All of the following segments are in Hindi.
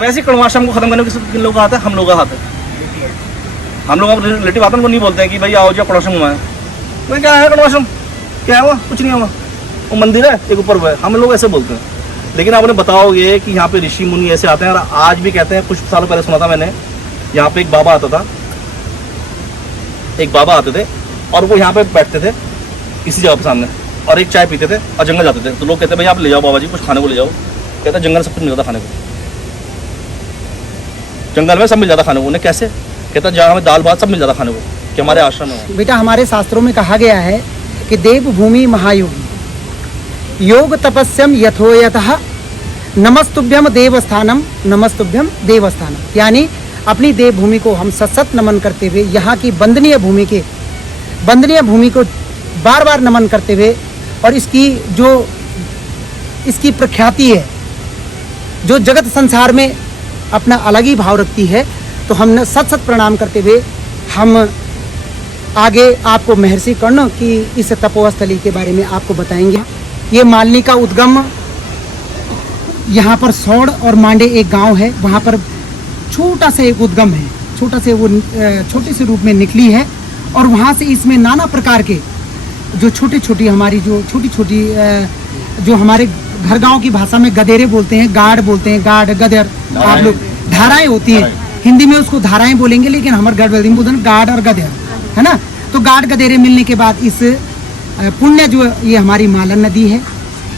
वैसे कड़वाशम को खत्म करने के किन लोगों का हाथ है? हम लोगों का हाथ है। हम लोग रिलेटिव आते हैं, उनको नहीं बोलते हैं कि भाई आओ जो कड़वाशम घुमाए। तो क्या है कड़वाशम? क्या हुआ? कुछ नहीं हुआ, वो मंदिर है एक ऊपर हुआ है, हम लोग ऐसे बोलते हैं। लेकिन आप उन्हें बताओगे कि यहाँ पे ऋषि मुनि ऐसे आते हैं, और आज भी कहते हैं। कुछ सालों पहले सुना था मैंने, यहाँ पे एक बाबा आता था, एक बाबा आते थे और वो यहाँ पे बैठते थे इसी जगह पे सामने, और एक चाय पीते थे और जंगल जाते थे। तो लोग कहते हैं भाई आप ले जाओ बाबा जी, कुछ खाने को ले जाओ। कहता है जंगल सब कुछ मिल जाता खाने को, जंगल में सब मिल जाता खाने को। उन्हें कैसे? कहता जहाँ हमें दाल भात सब मिल जाता खाने को, कि हमारे आश्रम में। बेटा हमारे शास्त्रों में कहा गया है कि देवभूमि महायोगी योग तपस्यम यथोयतः नमस्तुभ्यम देवस्थानम नमस्तुभ्यम देवस्थानम, यानी अपनी देवभूमि को हम सतत नमन करते हुए, यहाँ की वंदनीय भूमि को बार बार नमन करते हुए, और इसकी प्रख्याति है जो जगत संसार में अपना अलग ही भाव रखती है, तो हम सत प्रणाम करते हुए हम आगे आपको महर्षि कर्ण की इस तपोस्थली के बारे में आपको बताएंगे। ये मालिनी का उद्गम, यहाँ पर सौड़ और मांडे एक गांव है, वहाँ पर छोटा सा एक उद्गम है, छोटे से रूप में निकली है, और वहाँ से इसमें नाना प्रकार के जो छोटी जो हमारे घर गांव की भाषा में गदेरे बोलते हैं, गाड़ बोलते हैं, गाड़ गदर, आप लोग धाराएं होती है, हिंदी में उसको धाराएं बोलेंगे, लेकिन हमारे गढ़वाली में बोलते हैं गाड़ और गदेर, है ना। तो गाड़ गदेरे मिलने के बाद इस पुण्य जो ये हमारी मालन नदी है,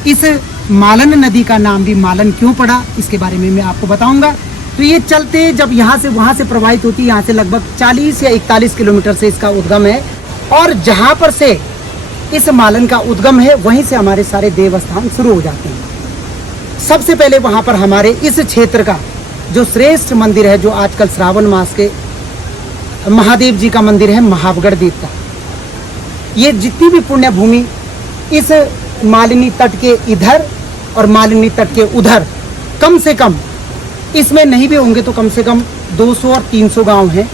इस मालन नदी का नाम भी मालन क्यों पड़ा, इसके बारे में मैं आपको बताऊंगा। तो ये चलते जब यहाँ से वहाँ से प्रवाहित होती है, यहाँ से लगभग 40 या 41 किलोमीटर से इसका उद्गम है, और जहाँ पर से इस मालन का उद्गम है वहीं से हमारे सारे देवस्थान शुरू हो जाते हैं। सबसे पहले वहाँ पर हमारे इस क्षेत्र का जो श्रेष्ठ मंदिर है, जो आजकल श्रावण मास के महादेव जी का मंदिर है, महावगढ़ देव का। ये जितनी भी पुण्य भूमि इस मालिनी तट के इधर और मालिनी तट के उधर, कम से कम इसमें नहीं भी होंगे तो कम से कम 200 और 300 गांव हैं।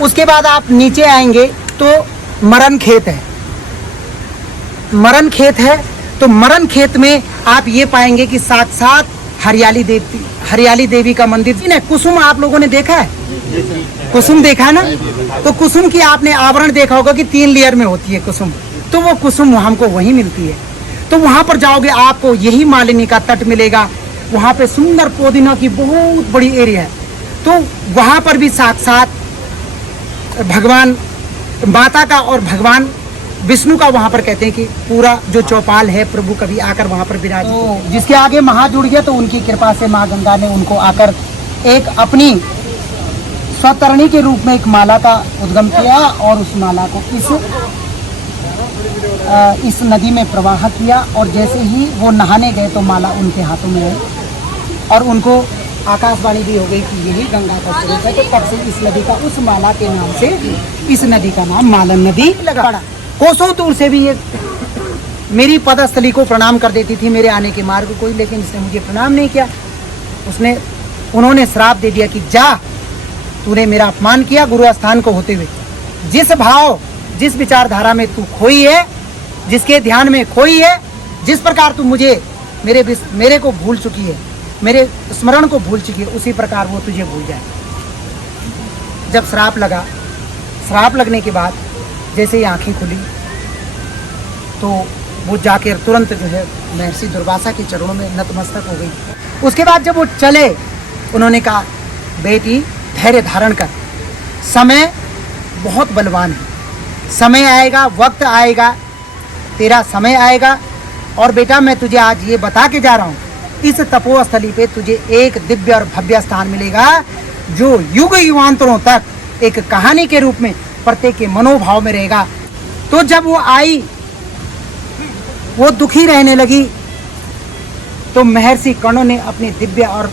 उसके बाद आप नीचे आएंगे तो मरण खेत है, मरण खेत है। तो मरण खेत में आप ये पाएंगे कि साक्षात हरियाली देवी का मंदिर। कुसुम आप लोगों ने देखा है? कुसुम देखा ना? तो कुसुम की आपने आवरण देखा होगा कि 3 लेयर में होती है कुसुम, तो वो कुसुम हमको वहीं मिलती है। तो वहाँ पर जाओगे आपको यही मालिनी का तट मिलेगा, वहाँ पे सुंदर पुदीना की बहुत बड़ी एरिया है। तो वहाँ पर भी साक्षात भगवान माता का और भगवान विष्णु का वहाँ पर कहते हैं कि पूरा जो चौपाल है, प्रभु कभी आकर वहाँ पर विराजित। तो जिसके आगे महा जुड़ गया, तो उनकी कृपा से माँ गंगा ने उनको आकर एक अपनी स्वतरणी के रूप में एक माला का उद्गम किया, और उस माला को इस नदी में प्रवाह किया। और जैसे ही वो नहाने गए तो माला उनके हाथों में आई, और उनको आकाशवाणी भी हो गई कि यही गंगा का स्वरूप है। तो तब से इस नदी का, उस माला के नाम से इस नदी का नाम मालन नदी लगा। कोसों दूर से भी ये मेरी पदस्थली को प्रणाम कर देती थी, मेरे आने के मार्ग को, लेकिन इसने मुझे प्रणाम नहीं किया। उन्होंने श्राप दे दिया कि जा, तूने मेरा अपमान किया गुरु स्थान को होते हुए। जिस भाव, जिस विचारधारा में तू खोई है, जिसके ध्यान में खोई है, जिस प्रकार तू मुझे मेरे को भूल चुकी है, मेरे स्मरण को भूल चुकी है, उसी प्रकार वो तुझे भूल जाए। जब श्राप लगा, श्राप लगने के बाद जैसे ही आंखें खुली तो वो जाकर तुरंत जो है महर्षि दुर्वासा के चरणों में नतमस्तक हो गई। उसके बाद जब वो चले, उन्होंने कहा बेटी धैर्य धारण कर, समय बहुत बलवान है, समय आएगा, वक्त आएगा, तेरा समय आएगा। और बेटा मैं तुझे आज ये बता के जा रहा हूँ, इस तपोस्थली पे तुझे एक दिव्य और भव्य स्थान मिलेगा, जो युग युगांतरों तक एक कहानी के रूप में प्रत्येक के मनोभाव में रहेगा। तो जब वो आई, वो दुखी रहने लगी, तो महर्षि कर्ण ने अपने दिव्य और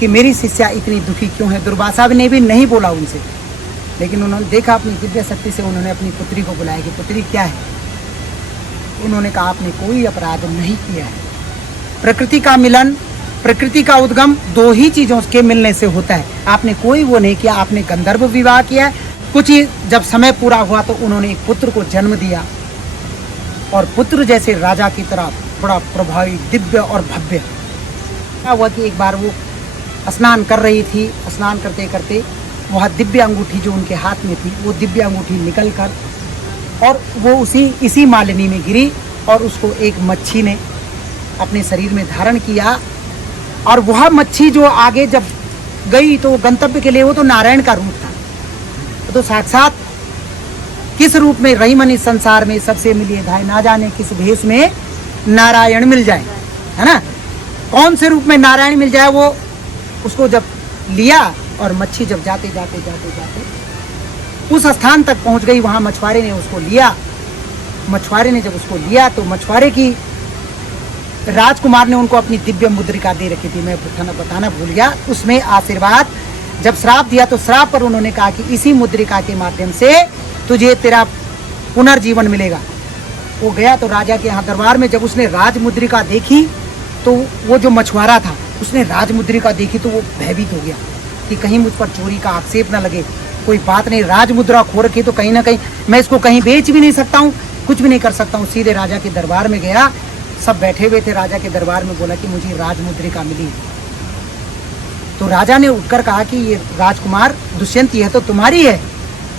कि मेरी शिष्या इतनी दुखी क्यों है, दुर्वासा ने भी नहीं बोला उनसे, लेकिन उन्होंने देखा अपनी दिव्य शक्ति से, उन्होंने अपनी पुत्री को बुलाया कि पुत्री क्या है। उन्होंने कहा आपने कोई अपराध नहीं किया है। प्रकृति का मिलन, प्रकृति का उद्गम 2 ही चीज़ों के मिलने से होता है। आपने कोई वो नहीं किया, आपने गंधर्व विवाह किया है। कुछ ही जब समय पूरा हुआ तो उन्होंने एक पुत्र को जन्म दिया, और पुत्र जैसे राजा की तरह बड़ा प्रभावी, दिव्य और भव्य। क्या हुआ कि एक बार वो स्नान कर रही थी। स्नान करते करते वह दिव्य अंगूठी जो उनके हाथ में थी, वो दिव्य अंगूठी निकल कर और वो इसी मालिनी में गिरी और उसको एक मच्छी ने अपने शरीर में धारण किया। और वह मच्छी जो आगे जब गई तो गंतव्य के लिए वो तो नारायण का रूप था, तो साक्षात किस रूप में रही मन इस संसार में सबसे मिलिए धाय, ना जाने किस भेष में नारायण मिल जाए, है ना। कौन से रूप में नारायण मिल जाए, वो उसको जब लिया और मच्छी जब जाते जाते जाते जाते उस स्थान तक पहुंच गई, वहां मछुआरे ने उसको लिया। मछुआरे ने जब उसको लिया तो मछुआरे की राजकुमार ने उनको अपनी दिव्य मुद्रिका दे रखी थी, मैं बताना भूल गया। उसमें आशीर्वाद जब श्राप दिया तो श्राप पर उन्होंने कहा कि इसी मुद्रिका के माध्यम से तुझे तेरा पुनर्जीवन मिलेगा। वो गया तो राजा के यहाँ दरबार में जब उसने राज मुद्रिका देखी तो वो जो मछुआरा था उसने राज मुद्रिका देखी तो वो भयभीत हो गया कि कहीं मुझ पर चोरी का आक्षेप न लगे, कोई बात नहीं, राज मुद्रा खो रखी तो कहीं ना कहीं मैं इसको कहीं बेच भी नहीं सकता हूँ, कुछ भी नहीं कर सकता हूँ। सीधे राजा के दरबार में गया, सब बैठे हुए थे राजा के दरबार में, बोला कि मुझे राज मुद्रिका मिली। तो राजा ने उठकर कहा कि ये राजकुमार दुष्यंत, ये तो तुम्हारी है।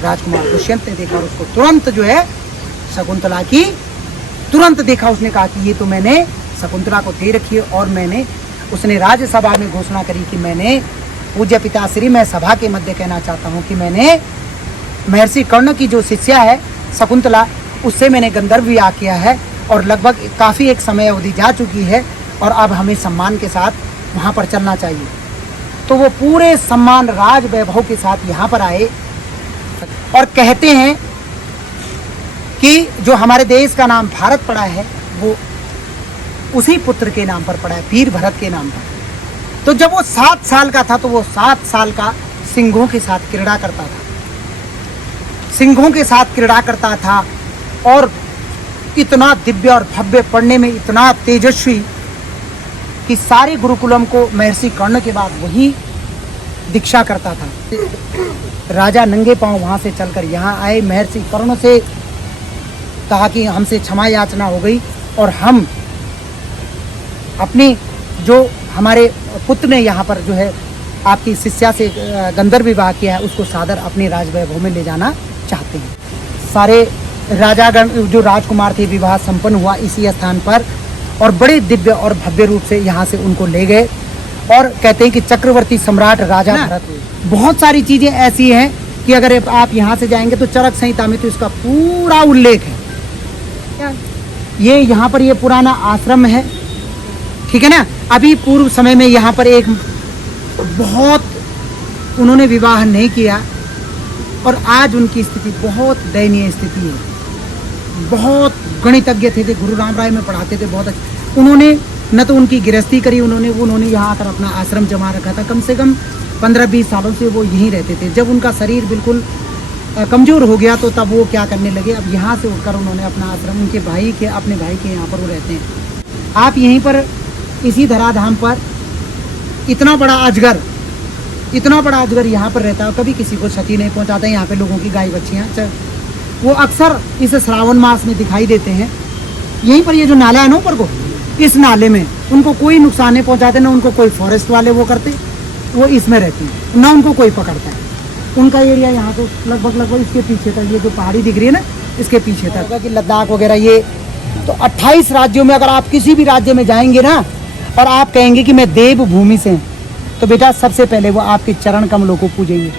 राजकुमार दुष्यंत ने देखा और उसको तुरंत जो है शकुंतला की तुरंत देखा, उसने कहा कि ये तो मैंने शकुंतला को दे रखी है। और मैंने उसने राज्यसभा में घोषणा करी कि मैंने पूज्य पिताश्री, मैं सभा के मध्य कहना चाहता हूँ कि मैंने महर्षि कर्ण की जो शिष्या है शकुंतला, उससे मैंने गंधर्व विवाह किया है और लगभग काफ़ी एक समय अवधि जा चुकी है और अब हमें सम्मान के साथ वहाँ पर चलना चाहिए। तो वो पूरे सम्मान राज वैभव के साथ यहाँ पर आए और कहते हैं कि जो हमारे देश का नाम भारत पड़ा है वो उसी पुत्र के नाम पर पड़ा है, वीर भरत के नाम पर। तो जब वो 7 साल का था तो वो 7 साल का सिंहों के साथ क्रीड़ा करता था, सिंहों के साथ क्रीड़ा करता था और इतना दिव्य और भव्य, पढ़ने में इतना तेजस्वी कि सारे गुरुकुलम को महर्षि कर्ण के बाद वही दीक्षा करता था। राजा नंगे पांव वहाँ से चलकर यहाँ आए, महर्षि कर्ण से कहा कि हमसे क्षमा याचना हो गई और हम अपनी जो हमारे पुत्र ने यहाँ पर जो है आपकी शिष्या से गंधर्व विवाह किया है उसको सादर अपने राजवैभव में ले जाना चाहते हैं। सारे राजागण जो राजकुमार थे, विवाह संपन्न हुआ इसी स्थान पर और बड़े दिव्य और भव्य रूप से यहाँ से उनको ले गए। और कहते हैं कि चक्रवर्ती सम्राट राजा भरत, बहुत सारी चीज़ें ऐसी हैं कि अगर आप यहाँ से जाएंगे तो चरक संहिता में तो इसका पूरा उल्लेख है। ये यहाँ पर ये पुराना आश्रम है, ठीक है ना। अभी पूर्व समय में यहाँ पर एक बहुत उन्होंने विवाह नहीं किया और आज उनकी स्थिति बहुत दयनीय स्थिति है। बहुत गणितज्ञ थे, गुरु राम राय में पढ़ाते थे, बहुत अच्छे। उन्होंने न तो उनकी गृहस्थी करी, उन्होंने यहाँ आकर अपना आश्रम जमा रखा था। कम से कम 15-20 सालों से वो यहीं रहते थे। जब उनका शरीर बिल्कुल कमज़ोर हो गया तो तब वो क्या करने लगे, अब यहाँ से उठकर उन्होंने अपना आश्रम अपने भाई के यहाँ पर वो रहते हैं। आप यहीं पर इसी धराधाम पर इतना बड़ा अजगर यहाँ पर रहता है, कभी किसी को क्षति नहीं पहुँचाता। यहाँ पे लोगों की गाय बच्चियाँ वो अक्सर इस श्रावण मास में दिखाई देते हैं। यहीं पर ये जो नाला है ना ऊपर को, इस नाले में उनको कोई नुकसान नहीं पहुँचाते, ना उनको कोई फॉरेस्ट वाले वो करते, वो इसमें रहते हैं, ना उनको कोई पकड़ता है। उनका एरिया यहाँ तो लगभग इसके पीछे तक, ये जो पहाड़ी दिख रही है ना इसके पीछे तक कि लद्दाख वगैरह ये तो 28 राज्यों में अगर आप किसी भी राज्य में जाएंगे ना और आप कहेंगे कि मैं देवभूमि से, तो बेटा सबसे पहले वो आपके चरण कमलों को पूजेंगे।